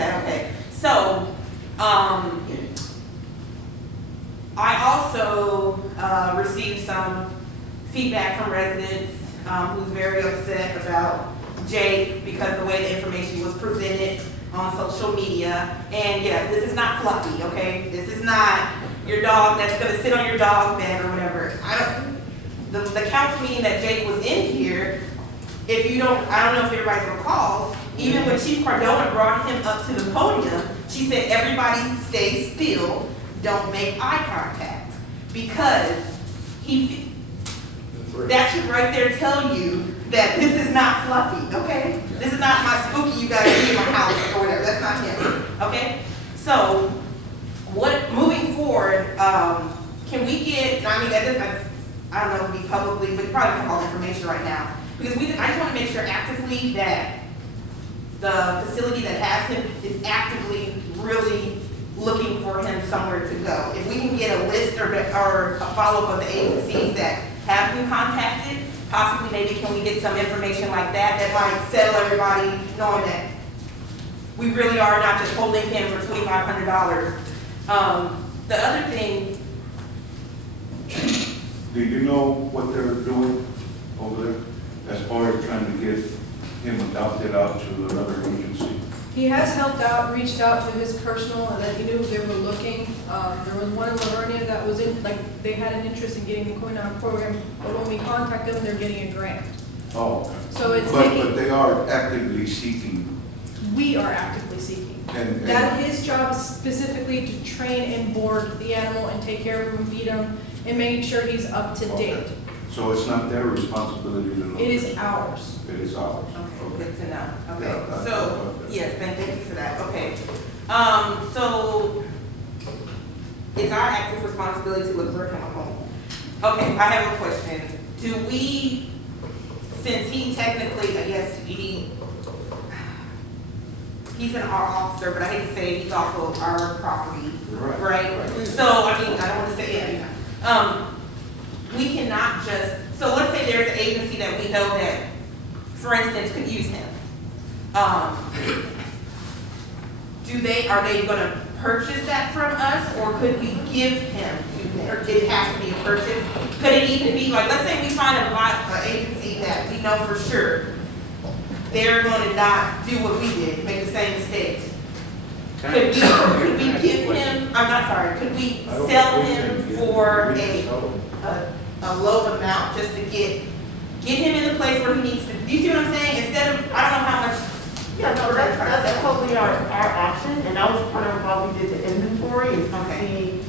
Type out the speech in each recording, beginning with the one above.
that, okay. So, I also received some feedback from residents who's very upset about Jake because the way the information was presented on social media. And yes, this is not fluffy, okay? This is not your dog that's gonna sit on your dog bed or whatever. The council meeting that Jake was in here, I don't know if everybody recalls, even when Chief Cardona brought him up to the podium, she said, everybody stay still, don't make eye contact. Because that should right there tell you that this is not fluffy, okay? This is not my spooky, you gotta be in my house or whatever, that's not him, okay? So, moving forward, can we get, I mean, I don't know if we publicly, but you probably have all the information right now. Because I just want to make sure actively that the facility that has him is actively really looking for him somewhere to go. If we can get a list or a follow-up of the agencies that have been contacted, possibly maybe can we get some information like that might settle everybody knowing that we really are not just holding him for $2,500. The other thing. Do you know what they're doing over there as far as trying to get him adopted out to another agency? He has helped out, reached out to his personal, and then he knew they were looking. There was one in Livonia that was they had an interest in getting the Coin-On program, but when we contacted them, they're getting a grant. Oh, okay. So it's But they are actively seeking. We are actively seeking. And That his job is specifically to train and board the animal and take care of him, feed him, and making sure he's up to date. So it's not their responsibility to look? It is ours. It is ours. Okay, good to know. Okay, Yeah, so, yes, thank you for that, okay. So, it's our active responsibility to look for him a home. Okay, I have a question. Do we, since he technically, I guess, he's an our officer, but I hate to say it, he's also our property, right? So, I mean, I don't want to say it, we cannot just, so let's say there's an agency that we know that, for instance, could use him. Are they gonna purchase that from us, or could we give him to them? Or it has to be a purchase? Could it even be, like, let's say we find an agency that we know for sure they're gonna not do what we did, make the same mistakes. Could we give him, could we sell him for a low amount just to get him in the place where he needs to, do you see what I'm saying? Instead of, I don't know how much. Yeah, no, that's totally our option, and that was part of why we did the inventory, is to see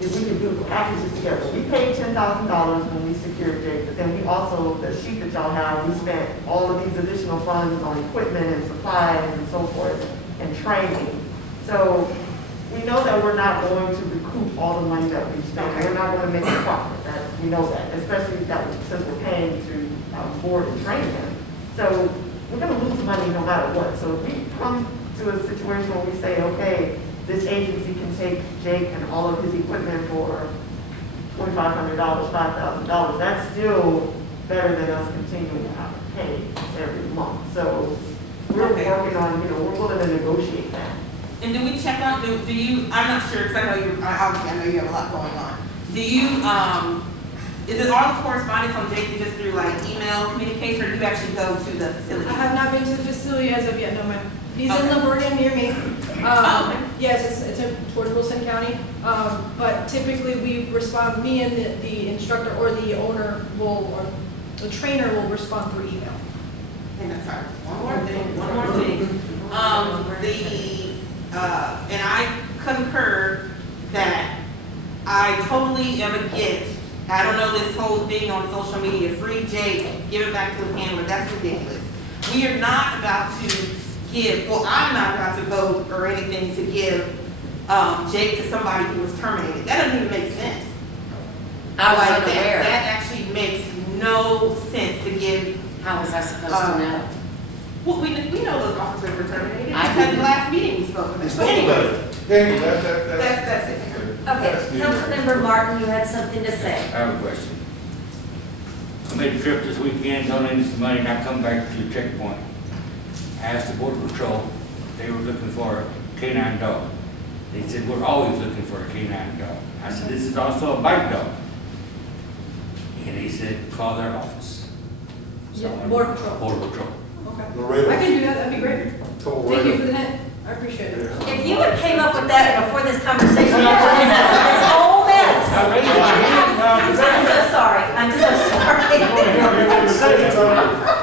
if we could do packages together. We paid $10,000 when we secured Jake, but then we also, the sheet that y'all have, we spent all of these additional funds on equipment and supplies and so forth, and training. So we know that we're not going to recoup all the money that we spent. We're not going to make a profit. We know that, especially since we're paying to board and train them. So we're going to lose money no matter what. So if we come to a situation where we say, okay, this agency can take Jake and all of his equipment for $2,500, $5,000, that's still better than us continuing to have to pay every month. So we're working on, we're willing to negotiate that. And do we check on, do you, I'm not sure, because I know you have a lot going on. Do you, is it all the correspondence on Jake just through like email communication, or do you actually go to the facility? I have not been to the facility as of yet, no ma'am. He's in Okay. Livonia near me. Okay. Yes, it's toward Wilson County. But typically we respond, me and the instructor or the owner or the trainer will respond through email. And that's sorry. One more thing. And I concur that I totally am against, I don't know, this whole thing on social media, free Jake, give it back to his handler, that's ridiculous. We are not about to give, well, I'm not about to vote or anything to give Jake to somebody who was terminated. That doesn't even make sense. I was Like, unaware. that actually makes no sense to give. How was I supposed to know? Well, we know those officers were terminated. I Because didn't. the last meeting we spoke about. But anyway, Hey, that's it. Okay, Councilmember Martin, you had something to say. I have a question. I made a trip this weekend, donated some money, and I come back to the checkpoint. I asked the border patrol, they were looking for a canine dog. They said, we're always looking for a canine dog. I said, this is also a bite dog. And they said, call their office. Yeah, Border Patrol. Border Patrol. Okay. I can do that, that'd be great. Thank you for the hint, I appreciate it. If you had came up with that before this conversation, you would have had this whole mess. Now, raise your hand. I'm so sorry, I'm so sorry.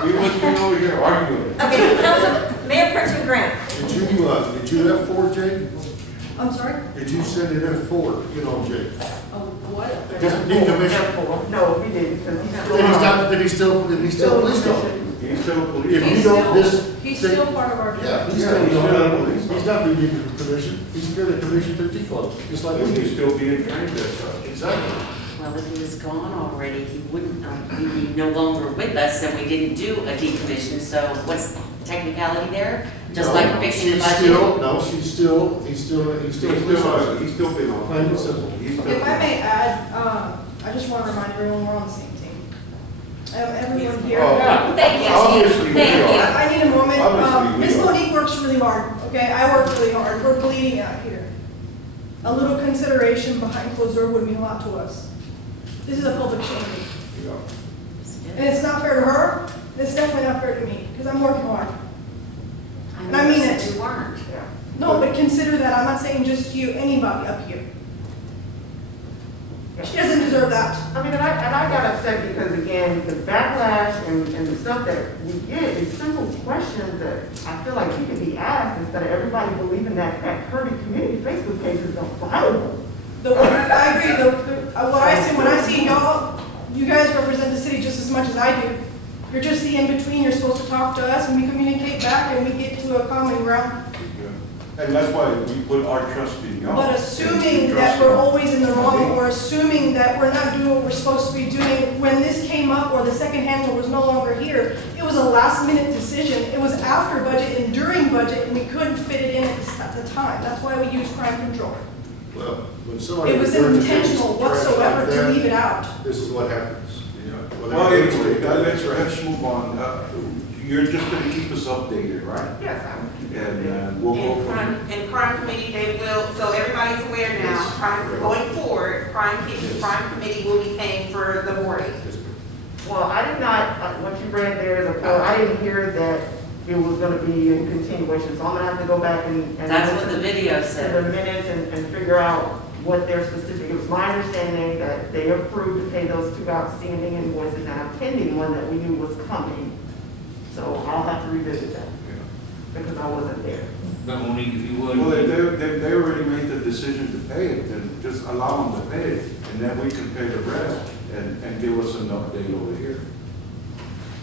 We wouldn't be over here arguing. Okay, Council, Mayor Pro Tem Grant. Did you F4, Jake? I'm sorry? Did you send it F4, Jake? Oh, what? Just decommission. No, we didn't, because he's still. Did he still police dog? He's still a police. If you He's don't, still, he's still part of our job. Yeah, he's Yeah, still, he's not being commission, he's here to commission 50 clubs, just like we And he's do. still being trained as such. Exactly. Well, if he was gone already, he wouldn't, he'd be no longer with us, and we didn't do a decommission, so what's the technicality there? Just like fixing the She's budget? still, no, he's still He's still been on. Plain and simple. He's still- If I may add, I just want to remind everyone we're on the same team. Everyone here. Oh, Thank you, obviously Chief. we Thank are. you. I need a moment. Obviously, we Ms. are. Monique works really hard, okay? I work really hard. We're bleeding out here. A little consideration behind closed door would mean a lot to us. This is a public shaming. And it's not fair to her, and it's definitely not fair to me, because I'm working hard. And I mean it. You weren't. No, but consider that, I'm not saying just you, anybody up here. She doesn't deserve that. I mean, and I got upset because again, the backlash and the stuff that we get is simple questions that I feel like she could be asked instead of everybody believing that Kirby community Facebook page is unflappable. I agree, what I see, when I see y'all, you guys represent the city just as much as I do. You're just the in-between, you're supposed to talk to us, and we communicate back, and we get to a common ground. And that's why we put our trust in y'all. But assuming that we're always in the wrong, or assuming that we're not doing what we're supposed to be doing, when this came up, or the second handler was no longer here, it was a last-minute decision. It was after budget and during budget, and we couldn't fit it in at the time. That's why we used crime control. Well, when somebody. It was intentional whatsoever to leave it out. This is what happens. Well, anyway, let's move on. You're just gonna keep us updated, right? Yes, I'm. And we'll go from. And crime committee, they will, so everybody's aware now, Yes. going forward, crime committee will be paying for the boarding. Well, I did not, what you read there is I didn't hear that it was gonna be in continuation, so I'm gonna have to go back and. That's what the video To said. the minutes and figure out what their specific, it was my understanding that they approved to pay those 2 outstanding invoices and a pending one that we knew was coming. So I'll have to revisit that, because I wasn't there. But Monique, if you would. Well, they already made the decision to pay it, then just allow them to pay it, and then we can pay the rest and give us an update over here.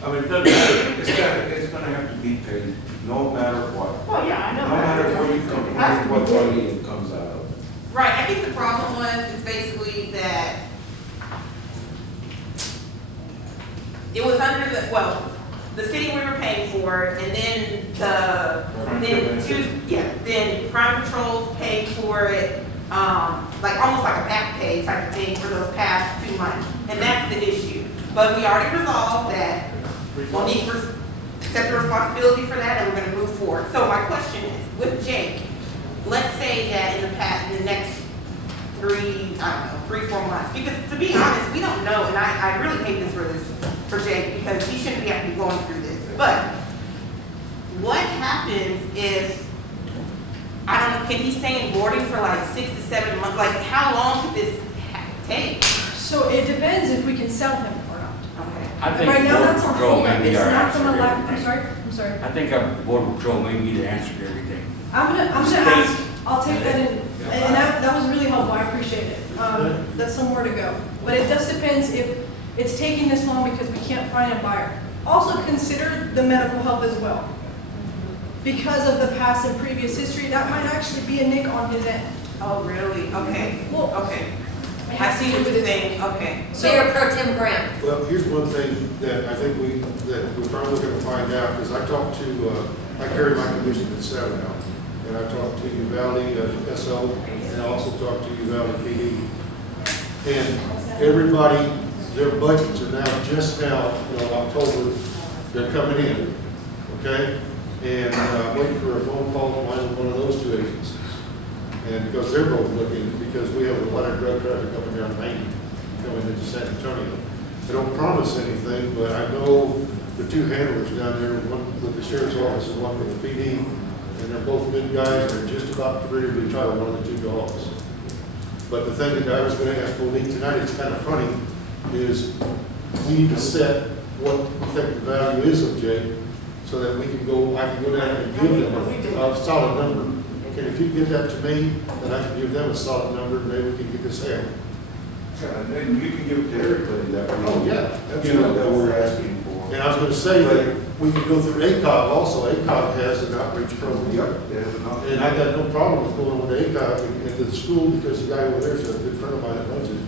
I mean, it doesn't matter. It's gonna have to be paid, no matter what. Well, yeah, I know. No matter where you come, what money it comes out of. Right, I think the problem is basically that it was under the city we were paying for, and then crime patrols paid for it, like almost like a back pay type of thing for those past 2 months, and that's the issue. But we already resolved that Monique accept the responsibility for that, and we're gonna move forward. So my question is, with Jake, let's say that in the next 3, 4 months, because to be honest, we don't know, and I really hate for Jake, because he shouldn't have to be going through this. But what happens if, I don't know, can he stay in boarding for like 6 to 7 months? Like, how long could this take? So it depends if we can sell him or not. Okay. I think Right now, Border that's Patrol on, may be it's our not answer from a to lack, I'm everything. sorry. I think our Border Patrol may be the answer to everything. I'm gonna State. ask, I'll take that in, Yeah. and that was really helpful, I appreciate it. That's somewhere to go. But it just depends if it's taking this long because we can't find a buyer. Also consider the medical health as well. Because of the past and previous history, that might actually be a nick on his end. Oh, really? Okay. Well, Okay. I see what you're saying. Okay. Mayor Pro Tem Grant. Well, here's one thing that I think we're probably gonna find out, because I talked to, I carry my commission at 7 now, and I talked to Uvalde SO, and I also talked to Uvalde PD. And everybody, their budgets are now, October, they're coming in, okay? And waiting for a phone call from one of those two agencies. And because they're both looking, because we have a lot of drug traffic up and down 90 coming into San Antonio. They don't promise anything, but I know the two handlers down there, one with the sheriff's office and one with the PD, and they're both good guys, and they're just about ready to try one of the two dogs. But the thing that I was going to ask Monique tonight, it's kind of funny, is we need to set what we think the value is of Jake, so that we can go, I can go down and give them a solid number. And if you give that to me, then I can give them a solid number, and maybe we can get this out. Yeah, and then you can give it to everybody that we. Oh, yeah, You know, that we're asking for. And I was going to say that we can go through ACOG also. ACOG has an outreach program. Yep, there's enough. And I got no problem with going with ACOG into the school, because the guy over there is a good friend of mine that runs it,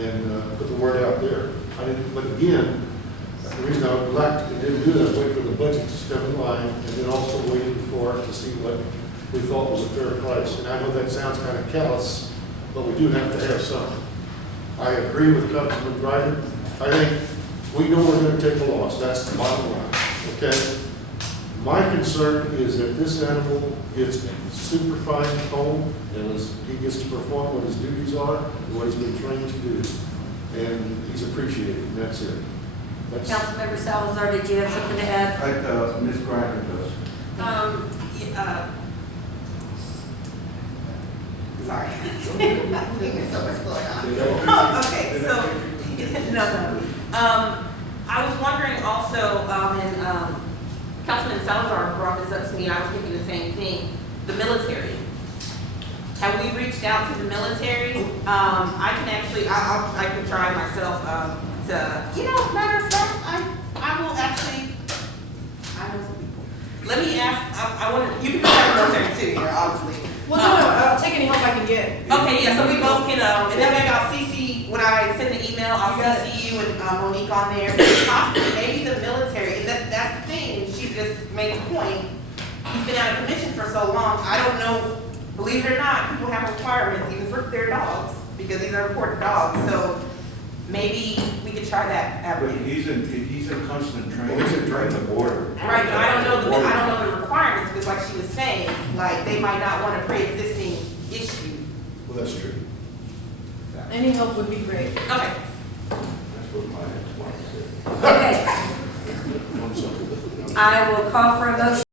and put the word out there. I didn't, but again, the reason I would like to didn't do that, wait for the budget to come in line, and then also waiting for it to see what we thought was a fair price. And I know that sounds kind of callous, but we do have to have some. I agree with Councilman Ryder. I think we know we're going to take a loss. That's the bottom line, okay? My concern is that this animal gets a super fine home, and he gets to perform what his duties are, and what he's been trained to do. And he's appreciated, and that's it. That's, Councilmember Salazar, did you have something to add? Ms. Cracker does. Sorry. There's so much going on. Okay, so, no. I was wondering also, and Councilman Salazar brought this up to me, and I was thinking the same thing, the military. Have we reached out to the military? I can actually, I can try myself to, matter of fact, I will actually, I know some people. Let me ask, I want to, you can go to the military too, here, obviously. Well, no, I'll take any help I can get. Okay, yeah, so we both can, and then maybe I'll CC, when I send the email, I'll CC you and Monique on there. Possibly, maybe the military, and that's the thing, she just made the point. He's been out of commission for so long, I don't know, believe it or not, people have requirements even for their dogs, because these are important dogs, so maybe we could try that But avenue. he's in constant training. He's in training the border. Right, but I don't know the requirements, because like she was saying, like, they might not want a pre-existing issue. well, that's true. Any help would be great. Okay. That's what my ex-wife said. Okay, I'm sorry. I will call for a motion